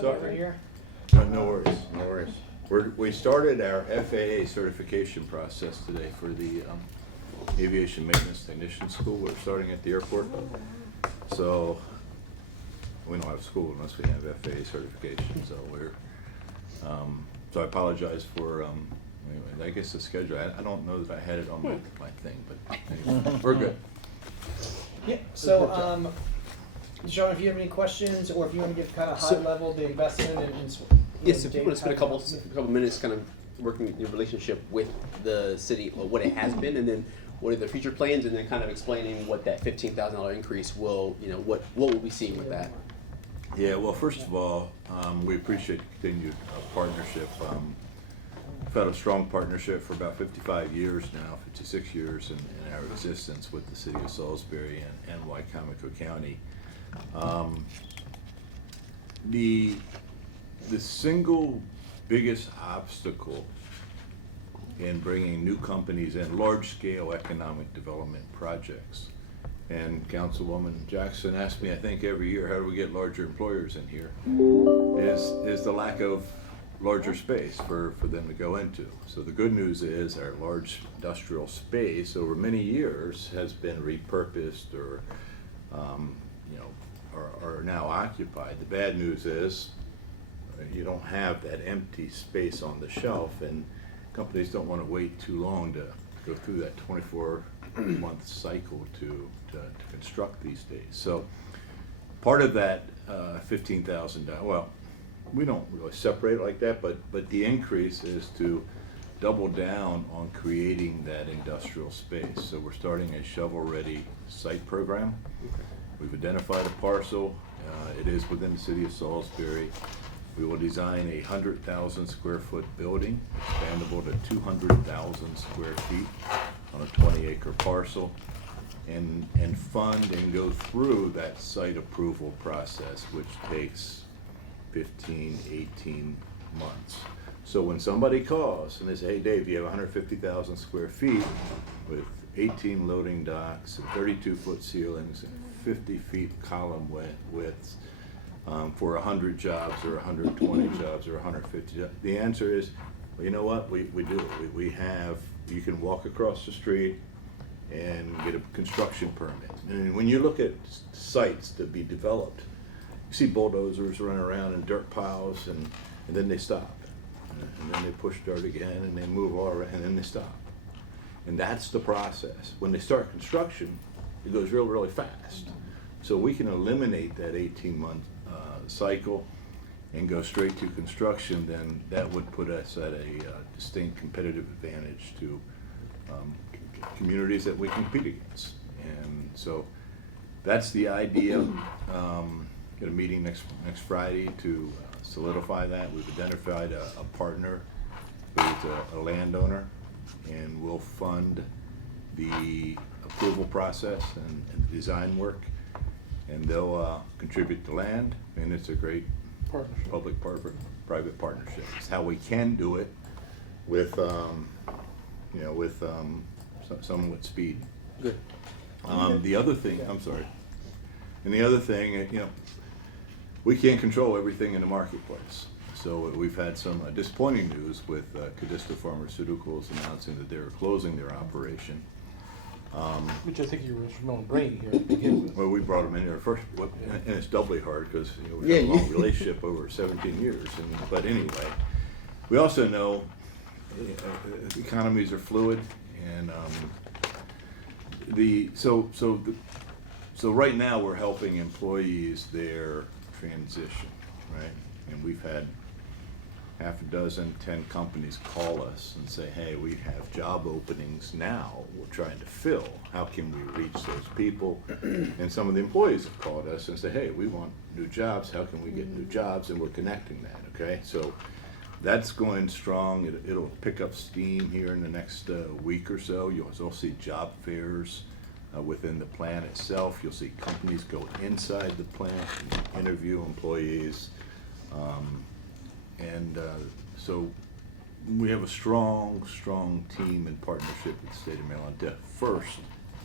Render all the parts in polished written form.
Sorry. here. No worries, no worries. We started our FAA certification process today for the aviation maintenance technician school. We're starting at the airport. So we don't have school unless we have FAA certification. So so I apologize for, anyway, I guess the schedule, I don't know that I had it on my thing, but anyway, we're good. Yeah, so, Sean, if you have any questions, or if you want to give kind of high level the investment and Yes, if you want to spend a couple minutes kind of working your relationship with the city, or what it has been, and then what are the future plans, and then kind of explaining what that $15,000 increase will, what we'll be seeing with that. Yeah, well, first of all, we appreciate the continued partnership. We've had a strong partnership for about 55 years now, 56 years in our existence with the city of Salisbury and Wycomico County. The single biggest obstacle in bringing new companies in, large-scale economic development projects, and Councilwoman Jackson asks me, I think every year, how do we get larger employers in here, is the lack of larger space for them to go into. So the good news is our large industrial space over many years has been repurposed or are now occupied. The bad news is you don't have that empty space on the shelf, and companies don't want to wait too long to go through that 24-month cycle to construct these days. So part of that $15,000, well, we don't really separate it like that, but the increase is to double down on creating that industrial space. So we're starting a shovel-ready site program. We've identified a parcel. It is within the city of Salisbury. We will design a 100,000 square foot building, expandable to 200,000 square feet on a 20-acre parcel, and fund and go through that site approval process, which takes 15, 18 months. So when somebody calls and they say, hey Dave, you have 150,000 square feet with 18 loading docks and 32-foot ceilings and 50 feet column widths for 100 jobs or 120 jobs or 150 jobs, the answer is, well, you know what, we do it. We have, you can walk across the street and get a construction permit. And when you look at sites to be developed, you see bulldozers running around in dirt piles, and then they stop. And then they push dirt again, and they move all around, and then they stop. And that's the process. When they start construction, it goes real, really fast. So we can eliminate that 18-month cycle and go straight to construction, then that would put us at a distinct competitive advantage to communities that we compete against. And so that's the idea. Got a meeting next Friday to solidify that. We've identified a partner who's a landowner, and we'll fund the approval process and the design work, and they'll contribute the land, and it's a great public-private partnership. It's how we can do it with somewhat speed. Good. The other thing, I'm sorry, and the other thing, we can't control everything in the marketplace. So we've had some disappointing news with Cadisto Pharmaceuticals announcing that they're closing their operation. Which I think you were known Brady here to begin with. Well, we brought them in here first, and it's doubly hard because we've had a long relationship over 17 years. But anyway, we also know economies are fluid, and so right now we're helping employees their transition, right? And we've had half a dozen, 10 companies call us and say, hey, we have job openings now we're trying to fill. How can we reach those people? And some of the employees have called us and say, hey, we want new jobs. How can we get new jobs? And we're connecting that, okay? So that's going strong. It'll pick up steam here in the next week or so. You'll see job fairs within the plant itself. You'll see companies go inside the plant and interview employees. So we have a strong team in partnership with the state of Maryland to first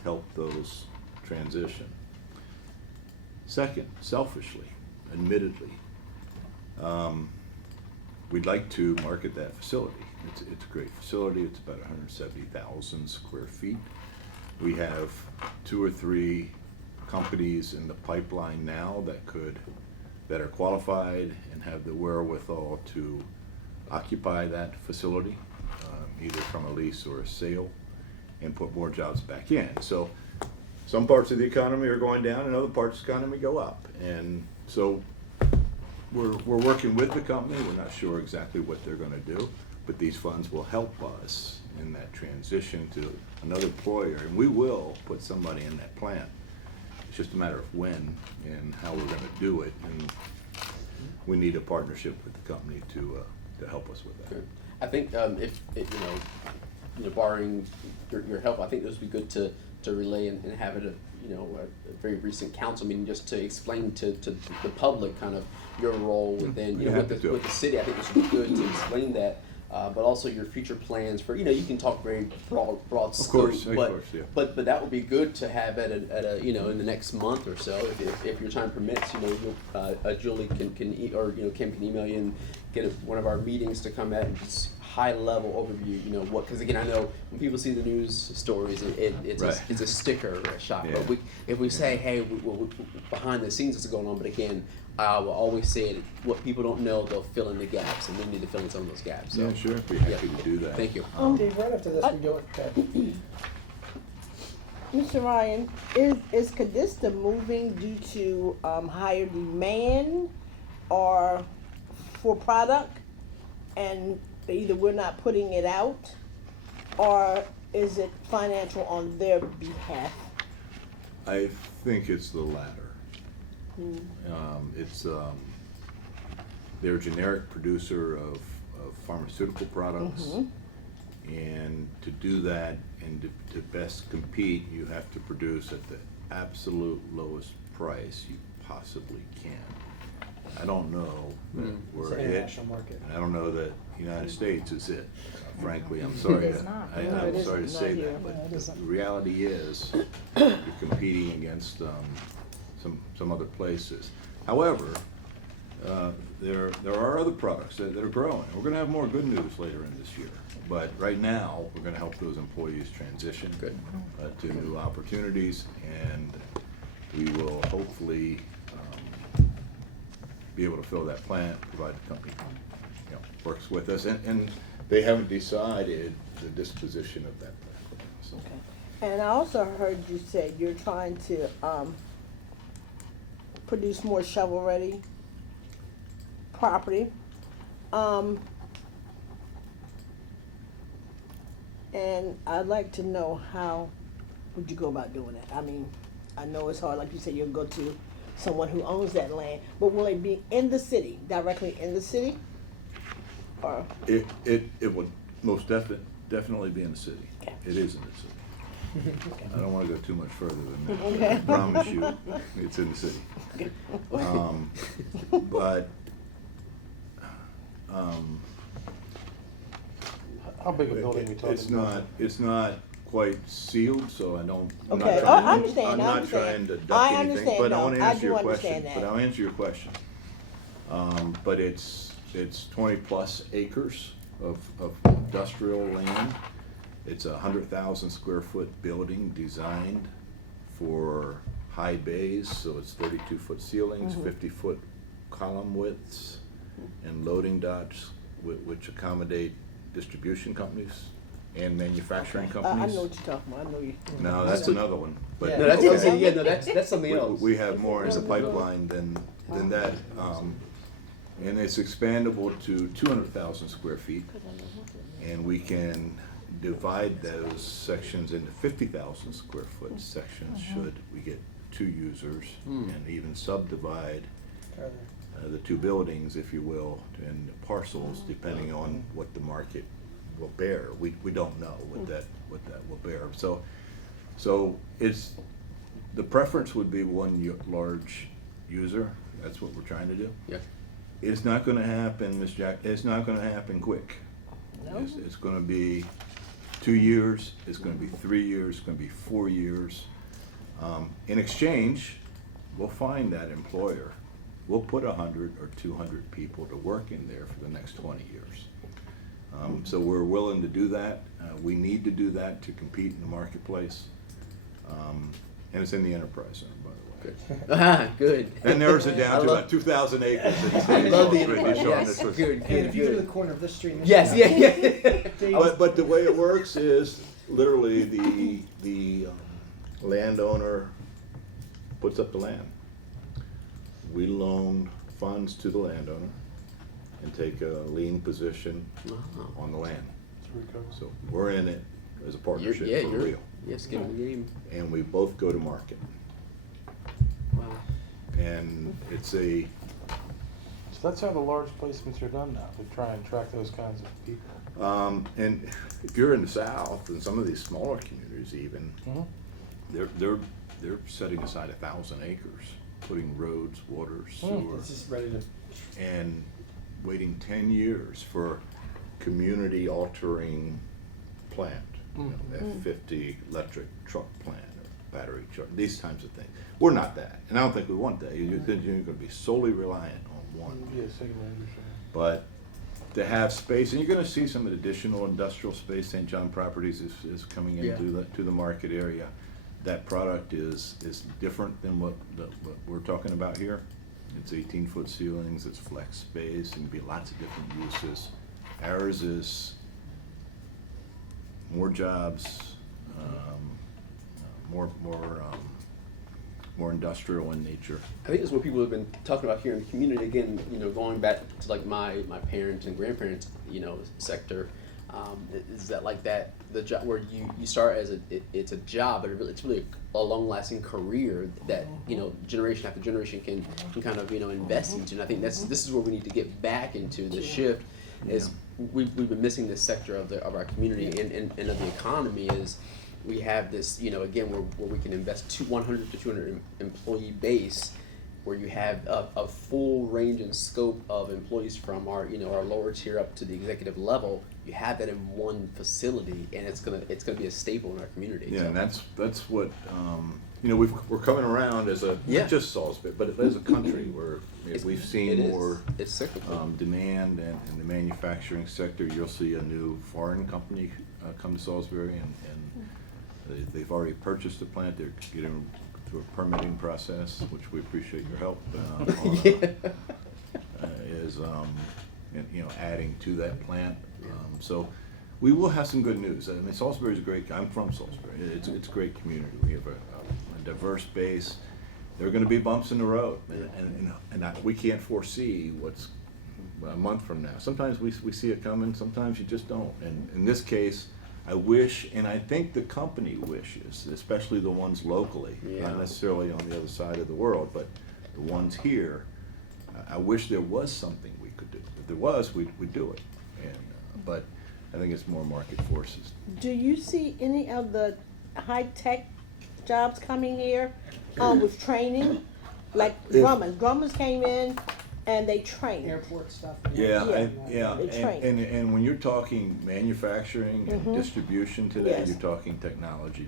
help those transition. Second, selfishly, admittedly, We'd like to market that facility. It's a great facility. It's about 170,000 square feet. We have 2 or 3 companies in the pipeline now that are qualified and have the wherewithal to occupy that facility, either from a lease or a sale, and put more jobs back in. So some parts of the economy are going down and other parts of the economy go up. And so we're working with the company. We're not sure exactly what they're gonna do, but these funds will help us in that transition to another employer, and we will put somebody in that plant. It's just a matter of when and how we're gonna do it, and we need a partnership with the company to help us with that. Good. I think if barring your help, I think this would be good to relay and have it a very recent council meeting just to explain to the public kind of your role within with the city. I think this would be good to explain that. But also your future plans for, you can talk very broad scope, but that would be good to have at a in the next month or so, if your time permits, Julie can Kim can email you and get one of our meetings to come at and just high level overview, because again, I know when people see the news stories, it's a sticker shock, but if we say, hey, behind the scenes what's going on, but again, I will always say that what people don't know, they'll fill in the gaps, and we need to fill in some of those gaps. So. Yeah, sure. Be happy to do that. Thank you. Dave, right after this, we go with Ted. Mr. Ryan, is Cadista moving due to higher demand or for product, and either we're not putting it out, or is it financial on their behalf? I think it's the latter. They're a generic producer of pharmaceutical products, and to do that and to best compete, you have to produce at the absolute lowest price you possibly can. I don't know that we're It's an it. international market. I don't know that the United States is it. Frankly, I'm sorry. It is not. I'm sorry to say Not here. that, but No, it isn't. the reality is you're competing against some other places. However, there are other products that are growing. We're going to have more good news later in this year. But right now, we're going to help those employees transition to new opportunities, and we will hopefully be able to fill that plant, provide the company works with us, and they haven't decided the disposition of that plant. So. Okay. And I also heard you say you're trying to produce more shovel-ready property. And I'd like to know how would you go about doing it? I mean, I know it's hard, like you said, you'll go to someone who owns that land, but will it be in the city, directly in the city? Or? It would most definitely be in the city. Okay. It is in the city. I don't want to go too much further than that. Okay. I promise you, it's in the city. But How big a building we talking about? it's not quite sealed, so I don't. I'm not Okay. trying- I understand, I'm I not understand. trying to I duck anything, understand, but I no, want to I answer do your understand question. that. But I'll answer your question. But it's 20+ acres of industrial land. It's a 100,000 square foot building designed for high bays, so it's 32-foot ceilings, 50-foot column widths, and loading docks which accommodate distribution companies and manufacturing I companies. know what you're talking about, I know you. No, that's another one. But Yeah. No, that's something else. we have more in the pipeline than that. And it's expandable to 200,000 square feet. And we can divide those sections into 50,000 square foot sections should we get 2 users, and even subdivide Further. the 2 buildings, if you will, in parcels, depending on what the market will bear. We don't know what that will bear. So it's, the preference would be one large user. That's what we're trying to do. Yeah. It's not gonna happen, Ms. Jack, it's not gonna happen quick. No? It's gonna be 2 years, it's gonna be 3 years, it's gonna be 4 years. In exchange, we'll find that employer we'll put 100 or 200 people to work in there for the next 20 years. So we're willing to do that. We need to do that to compete in the marketplace. And it's in the enterprise zone, by the way. Ah, good. That narrows it I down to love- about 2,000 acres. that I stays love the already enterprise, shown. yes, This was- good, And good, if you go to the good. corner of this street. and this Yes, street, yeah. But the way it works is literally the landowner puts up the land. We loan funds to the landowner and take a lien position on the land. So we're in it as a partnership for real. Yes, give them the game. And we both go to market. Wow. And it's a, So that's how the large placements are done now. We try and track those kinds of people. and if you're in the South and some of these smaller communities even, they're setting aside 1,000 acres, putting roads, water, sewer, It's just ready to. and waiting 10 years for community altering plant, F-50 electric truck plant, or battery truck, these types of things. We're not that, and I don't think we want that. You're going to be solely reliant on one. Yeah, single industry. But to have space, and you're going to see some additional industrial space. St. John Properties is coming into to the market area. That product is different than what we're talking about here. It's 18-foot ceilings, it's flex space, and can be lots of different uses. Ours is more jobs, more industrial in nature. I think it's what people have been talking about here in the community. Again, going back to like my parents and grandparents, sector, is that like that the job where you start as it's a job, but it's really a long-lasting career that generation after generation can kind of invest into. And I think this is where we need to get back into the shift. Is we've been missing this sector of our community and of the economy is. We have this, again, where we can invest 100 to 200 employee base, where you have a full range and scope of employees from our lower tier up to the executive level. You have that in one facility, and it's gonna be a staple in our community. Yeah, So- and that's what we're coming around as not just Salisbury, but as a country where we've seen more It's cyclical. demand, and in the manufacturing sector, you'll see a new foreign company come to Salisbury, and they've already purchased the plant. They're getting through a permitting process, which we appreciate your help adding to that plant. So we will have some good news. I mean, Salisbury is I'm from Salisbury. It's a great community. We have a diverse base. There are going to be bumps in the road, and we can't foresee what's a month from now. Sometimes we see it coming. Sometimes you just don't. And in this case, I wish, and I think the company wishes, especially the ones locally, not necessarily on the other side of the world, but the ones here, I wish there was something we could do. If there was, we'd do it. But I think it's more market forces. Do you see any of the high-tech jobs coming here with training? Like Grumman's came in and they trained. Airport stuff. Yeah, Yeah. They train. and when you're talking manufacturing and distribution today, Yes. you're talking technology.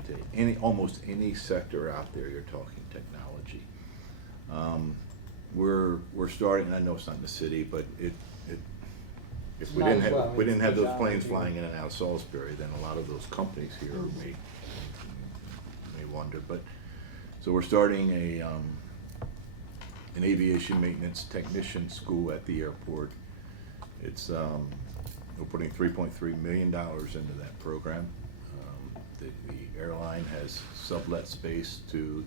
Almost any sector out there, you're talking technology. We're starting, and I know it's not in the city, but if we Might didn't as well. we didn't have those It's a planes job. flying in and out of Salisbury, then a lot of those companies here may wonder. But so we're starting an aviation maintenance technician school at the airport. It's we're putting $3.3 million into that program. The airline has sublet space to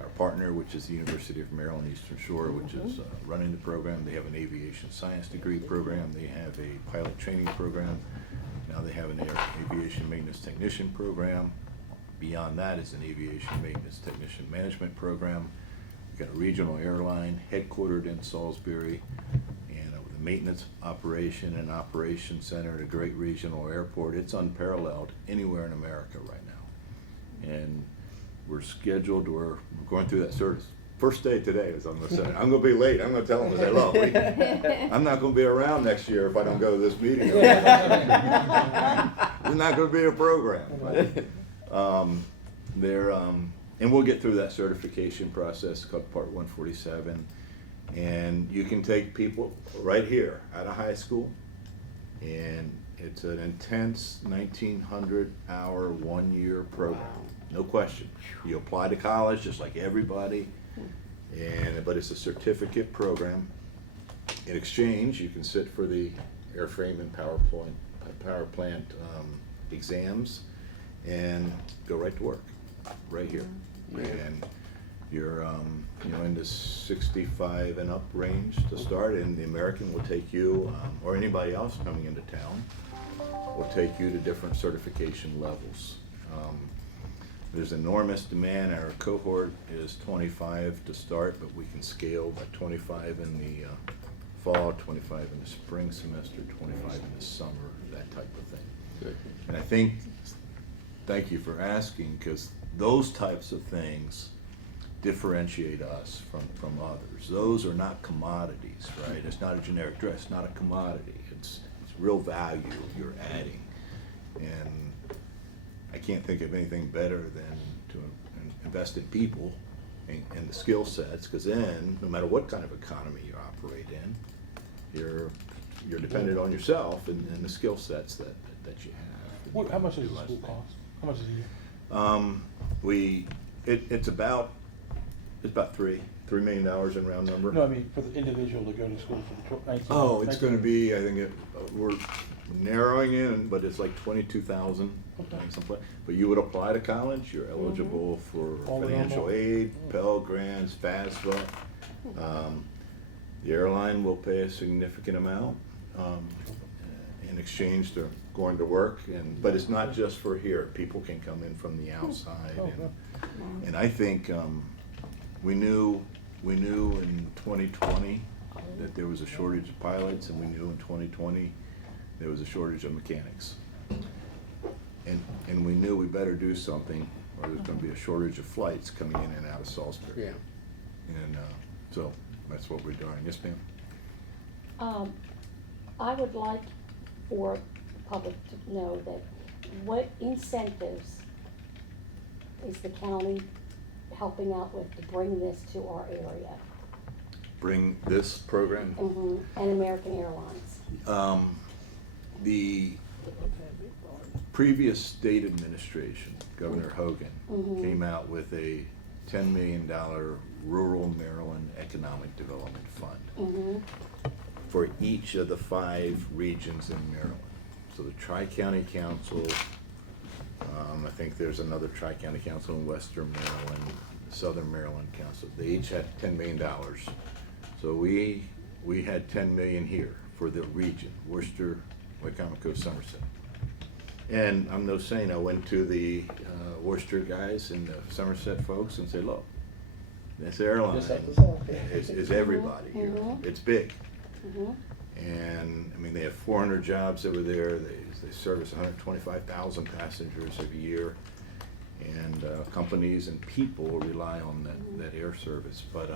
our partner, which is the University of Maryland Eastern Shore, which is running the program. They have an aviation science degree program. They have a pilot training program. Now they have an aviation maintenance technician program. Beyond that is an aviation maintenance technician management program. We've got a regional airline headquartered in Salisbury, and with a maintenance operation and operations center at a great regional airport. It's unparalleled anywhere in America right now. And we're scheduled, we're going through that service. First day today, as I'm going to say. I'm going to be late. I'm going to tell them, I say, look, I'm not going to be around next year if I don't go to this meeting. There's not going to be a program. And we'll get through that certification process called Part 147. And you can take people right here out of high school, and it's an intense 1,900-hour, 1-year program. No question. You apply to college just like everybody, but it's a certificate program. In exchange, you can sit for the airframe and power plant exams and go right to work, right here. And you're in the 65 and up range to start, and the American will take you, or anybody else coming into town, will take you to different certification levels. There's enormous demand. Our cohort is 25 to start, but we can scale by 25 in the fall, 25 in the spring semester, 25 in the summer, that type of thing. Good. And I think, thank you for asking, because those types of things differentiate us from others. Those are not commodities, right? It's not a generic dress, it's not a commodity. It's real value you're adding. And I can't think of anything better than to invest in people and the skill sets, because then, no matter what kind of economy you operate in, you're dependent on yourself and the skill sets that you have. How much does the school cost? How much is a year? It's about $3 million in round number. No, I mean, for the individual to go to school for the 19. Oh, it's gonna be, I think we're narrowing in, but it's like 22,000. Okay. Someplace. But you would apply to college, you're eligible for All the financial normal. aid, Pell Grants, FAFSA. The airline will pay a significant amount in exchange to going to work, but it's not just for here. People can come in from the outside. Oh, And I think we knew in 2020 that there was a shortage of pilots, and we knew in 2020 there was a shortage of mechanics. And we knew we better do something, or there's gonna be a shortage of flights coming in and out of Salisbury. Yeah. And so that's what we're doing. Yes, ma'am? I would like for the public to know that what incentives is the county helping out with to bring this to our area? Bring this program. And American Airlines. The previous state administration, Governor Hogan, came out with a $10 million Rural Maryland Economic Development Fund for each of the 5 regions in Maryland. So the Tri-County Council, I think there's another Tri-County Council in Western Maryland, Southern Maryland Council. They each had $10 million. So we had $10 million here for the region, Worcester, Wycomico, Somerset. And I'm no saint, I went to the Worcester guys and the Somerset folks and said, look, this airline is everybody here. It's big. And I mean, they have 400 jobs over there. They service 125,000 passengers every year. And companies and people rely on that air service. But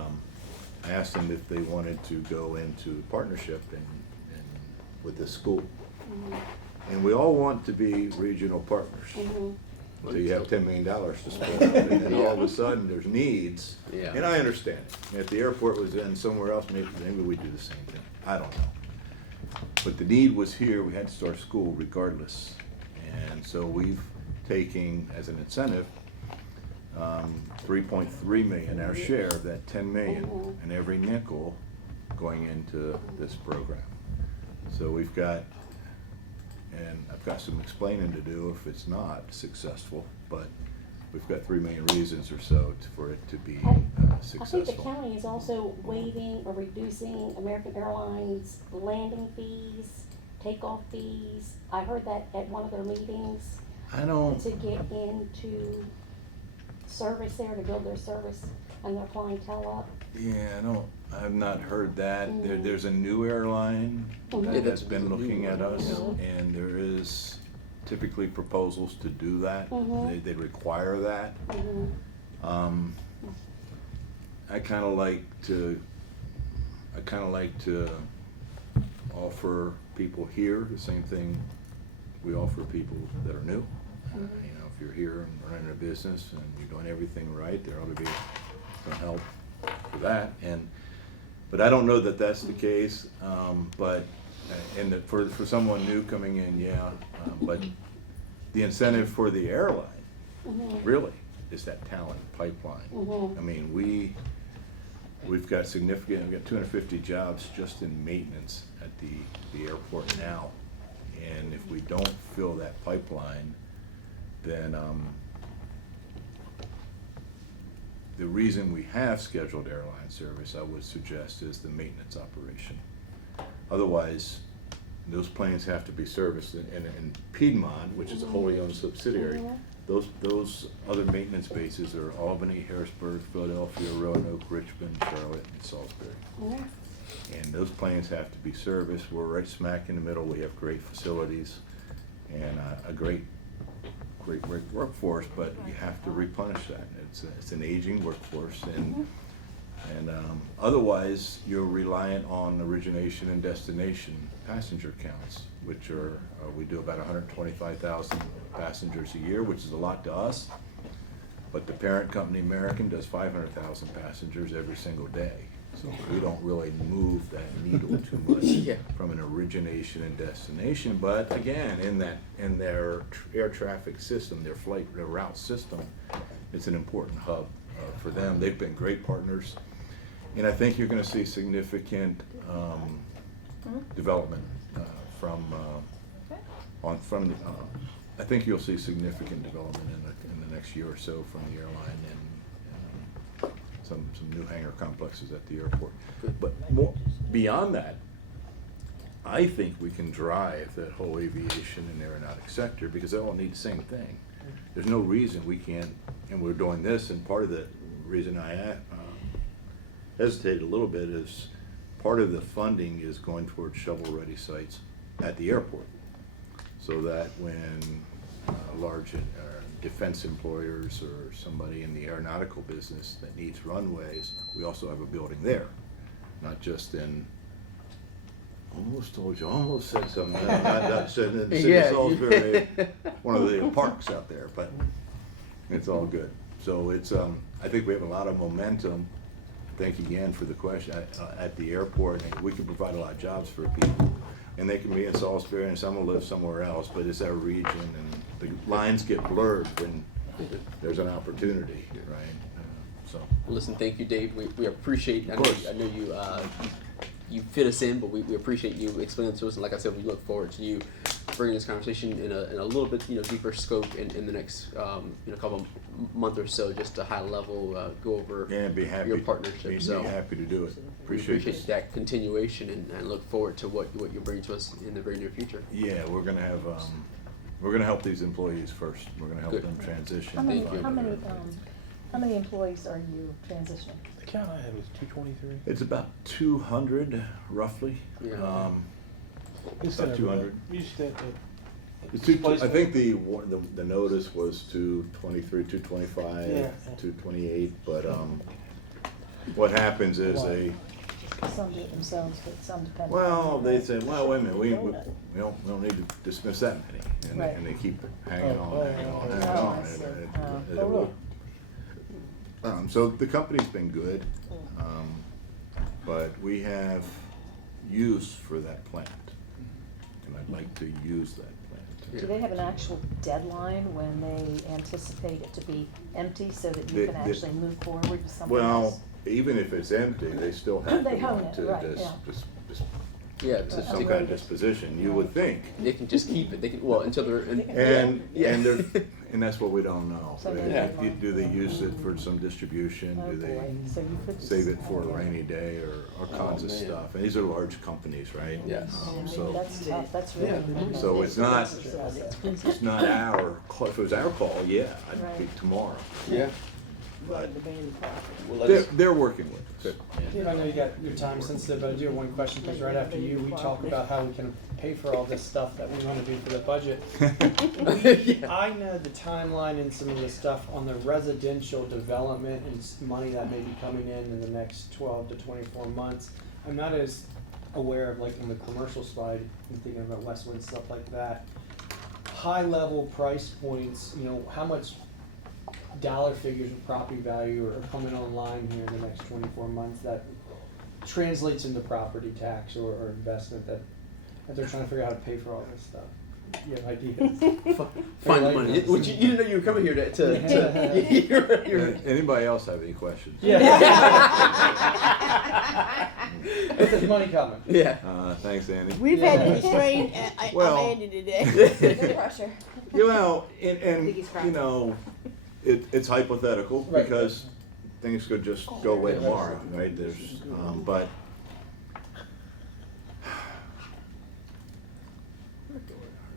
I asked them if they wanted to go into partnership and with this school. And we all want to be regional partners. So you have $10 million to spend, and then all of a sudden there's needs. Yeah. And I understand. If the airport was in somewhere else, maybe we'd do the same thing. I don't know. But the need was here. We had to start school regardless. And so we've taken as an incentive 3.3 million, our share of that 10 million, and every nickel going into this program. So we've got, and I've got some explaining to do if it's not successful, but we've got 3 million reasons or so for it to be I successful. think the county is also waiving or reducing American Airlines landing fees, takeoff fees. I heard that at one of their meetings I don't, to get into service there, to build their service and their clientele up. I've not heard that. There's a new airline Mhm. that's been looking at us, and there is typically proposals to do that. They require that. I kind of like to offer people here the same thing we offer people that are new. If you're here and running a business and you're doing everything right, there ought to be some help for that. And But I don't know that that's the case, but, and that for someone new coming in, yeah, but the incentive for the airline, really, is that talent pipeline. I mean, we've got 250 jobs just in maintenance at the airport now. And if we don't fill that pipeline, then the reason we have scheduled airline service, I would suggest, is the maintenance operation. Otherwise, those planes have to be serviced in Piedmont, which is a wholly owned subsidiary. Those other maintenance bases are Albany, Harrisburg, Philadelphia, Roanoke, Richmond, Charlotte, and Salisbury. And those planes have to be serviced. We're right smack in the middle. We have great facilities and a great workforce, but you have to replenish that. It's an aging workforce, and otherwise you're reliant on origination and destination passenger counts, which are we do about 125,000 passengers a year, which is a lot to us. But the parent company, American, does 500,000 passengers every single day. So we don't really move that needle too much from an origination and destination. But again, in their air traffic system, their route system, it's an important hub for them. They've been great partners, and I think you're going to see significant development I think you'll see significant development in the next year or so from the airline and some new hangar complexes at the airport. But more, beyond that, I think we can drive that whole aviation and aeronautic sector because they all need the same thing. There's no reason we can't, and we're doing this, and part of the reason I hesitated a little bit is part of the funding is going towards shovel-ready sites at the airport, so that when large defense employers or somebody in the aeronautical business that needs runways, we also have a building there, not just in, almost told you, almost said something, not said in the city of Salisbury, one of the parks out there, but it's all good. So it's, I think we have a lot of momentum. Thank you again for the question. At the airport, we can provide a lot of jobs for people. And they can be in Salisbury and some will live somewhere else, but it's our region and the lines get blurred when there's an opportunity, right? So. Listen, thank you, Dave. We appreciate, I know you fit us in, but we appreciate you explaining to us. And like I said, we look forward to you bringing this conversation in a little bit, deeper scope in the next, couple month or so, just a high level, go over your partnership. Be happy to do it. Appreciate that continuation and look forward to what you bring to us in the very near future. Yeah, we're gonna have, we're gonna help these employees first. We're gonna help them transition. How many employees are you transitioning? The count I had was 223. It's about 200 roughly. Yeah. About 200. You said I think the notice was 223, 225, Yeah. 228, but what happens is Some do it themselves, but some depend. well, they say, well, wait a minute, we don't need to dismiss that many, and, Right. and they keep hanging on. I see. So the company's been good, but we have use for that plant, and I'd like to use that plant. Do they have an actual deadline when they anticipate it to be empty so that you They- can they- actually move forward with something else? Well, even if it's empty, they still have They to own want it, to right, yeah. Yeah, some kind of disposition, you would think. they can just keep it. They can until they're And, Yeah. and that's what we don't know. So they Yeah. Do they use it for some distribution? Oh, Do they boy. So you could save it just- for a rainy day or all kinds of man. stuff? And these are large companies, right? Yes. So, That's tough, that's really. Yeah. so it's not our call. If it was our call, yeah, I'd be Right. tomorrow. Yeah. But Well, let's- they're working with us. Dave, I know you got your time sensitive, but I do have one question, because right after you, we talk about how we can pay for all this stuff that we wanna do for the budget. I know the timeline and some of the stuff on the residential development and money that may be coming in the next 12 to 24 months. I'm not as aware of, like, on the commercial side, I'm thinking about Westwood, stuff like that. High level price points, how much dollar figures of property value are coming online here in the next 24 months that translates into property tax or investment that they're trying to figure out how to pay for all this stuff. You have ideas? Find the money. Which you didn't know you were coming here to Anybody else have any questions? Yeah. But there's money coming. Yeah. Thanks, Andy. We've had to restrain Well- Andy today. No pressure. You know, and Think he's crying. you know, it's hypothetical Right. because things could just go away tomorrow, right? There's, but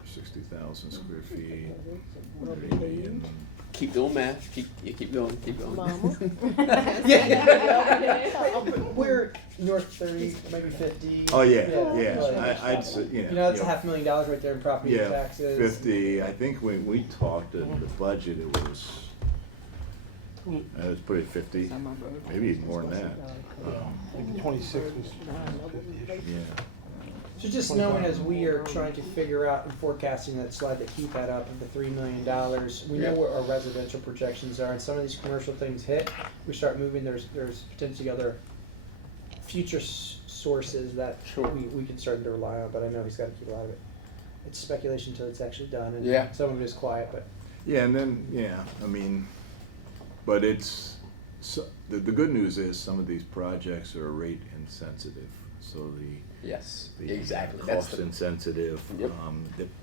60,000 square feet. 3 million. Keep doing math. Keep going. Keep going. Mama. We're north 30, maybe 50. Oh yeah, Yeah. yeah. I'd say, You know, that's you know, $500,000 right there in property yeah, taxes. 50. I think when we talked the budget, it was put it 50, maybe even more than that. I think 26 was 50-ish. Yeah. So just knowing as we are trying to figure out and forecasting that slide that keep that up of the $3 million, we know Yeah. what our residential projections are, and some of these commercial things hit, we start moving, there's potentially other future sources that Sure. we can start to rely on, but I know he's gotta keep a lot of it. It's speculation until it's actually done, and Yeah. some of it is quiet, but Yeah, and then, yeah, I mean, but it's, so, the good news is some of these projects are rate insensitive, so Yes. the Exactly. cost insensitive, Yep.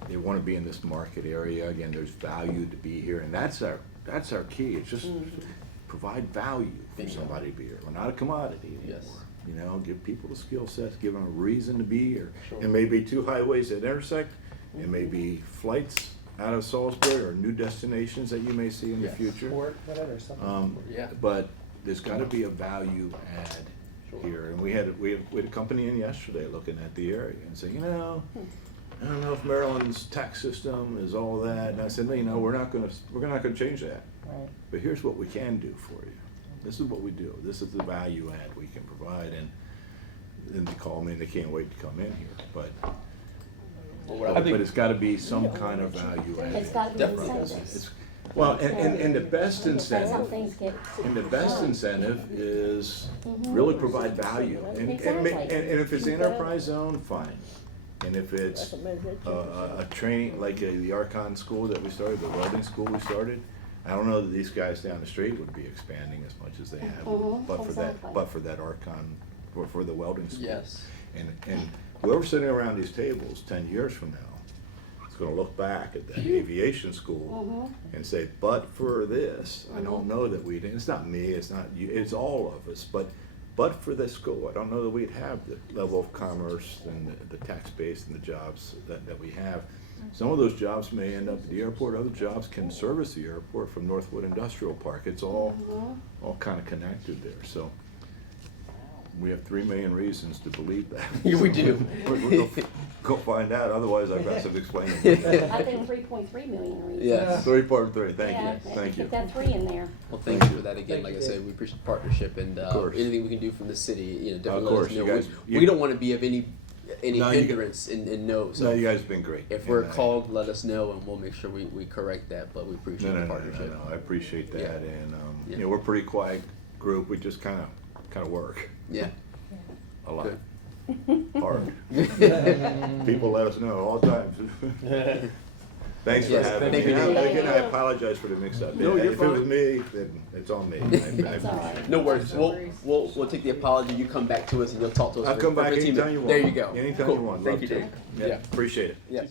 they wanna be in this market area, again, there's value to be here, and that's our key, it's just provide value for Bingo. somebody to be here, we're not a commodity anymore. Yes. You know, give people the skill sets, give them a reason to be here. Sure. It may be two highways that intersect, it may be flights out of Salisbury or new destinations that you may see in the Yes. future. or whatever, something. Yeah. But there's gotta be a value add Sure. here, and we had a company in yesterday looking at the area and saying, you know, I don't know if Maryland's tax system is all that, and I said, you know, we're not gonna change that. Right. But here's what we can do for you. This is what we do. This is the value add we can provide, and then they call me and they can't wait to come in here, but it's gotta be some kind of value add. It's gotta be Definitely. incentives. It's- Well, and the best That's how incentive, things get. and the best incentive is really provide value. And if it's enterprise zone, fine. And if it's a training, like the Archon school that we started, the welding school we started, I don't know that these guys down the street would be expanding as much as they have, but for that Archon, for the welding school. Yes. And whoever's sitting around these tables 10 years from now is gonna look back at that aviation school and say, but for this, I don't know that we'd, and it's not me, it's not you, it's all of us, but for this school, I don't know that we'd have the level of commerce and the tax base and the jobs that we have. Some of those jobs may end up at the airport, other jobs can service the airport from Northwood Industrial Park. It's all kind of connected there, so. We have 3 million reasons to believe that. Yeah, we do. We'll go find out, otherwise I've got some explaining. I think 3.3 million reasons. Yes. 3.3, thank Yeah, you, thank you. Get that 3 in there. Well, thank you for that again. Thank Like you, I said, Dave. we appreciate the partnership and course. anything we can do from the city. You know, Of definitely course, let you us know. guys- We don't want to be of any No, you hindrance in no. So No, you guys have been great. if we're And I- called, let us know and we'll make sure we correct that. But we appreciate the partnership. No, I appreciate that, Yeah. and, Yeah. you know, we're a pretty quiet group, we just kind of work Yeah. a lot. Good. Hard. People let us know all the time. Thanks for Yes, having thank me. you. And again, I apologize for the mix-up. No, you're If it was fine. me, then it's on me. I That's all appreciate right. it. No worries. We'll take the apology. You come back to us and you'll talk to us. I'll for- come for back 15 anytime you minutes. want. There you go. Anytime Cool. you want, Thank love you, to. Dave. Yeah, appreciate it. Yes.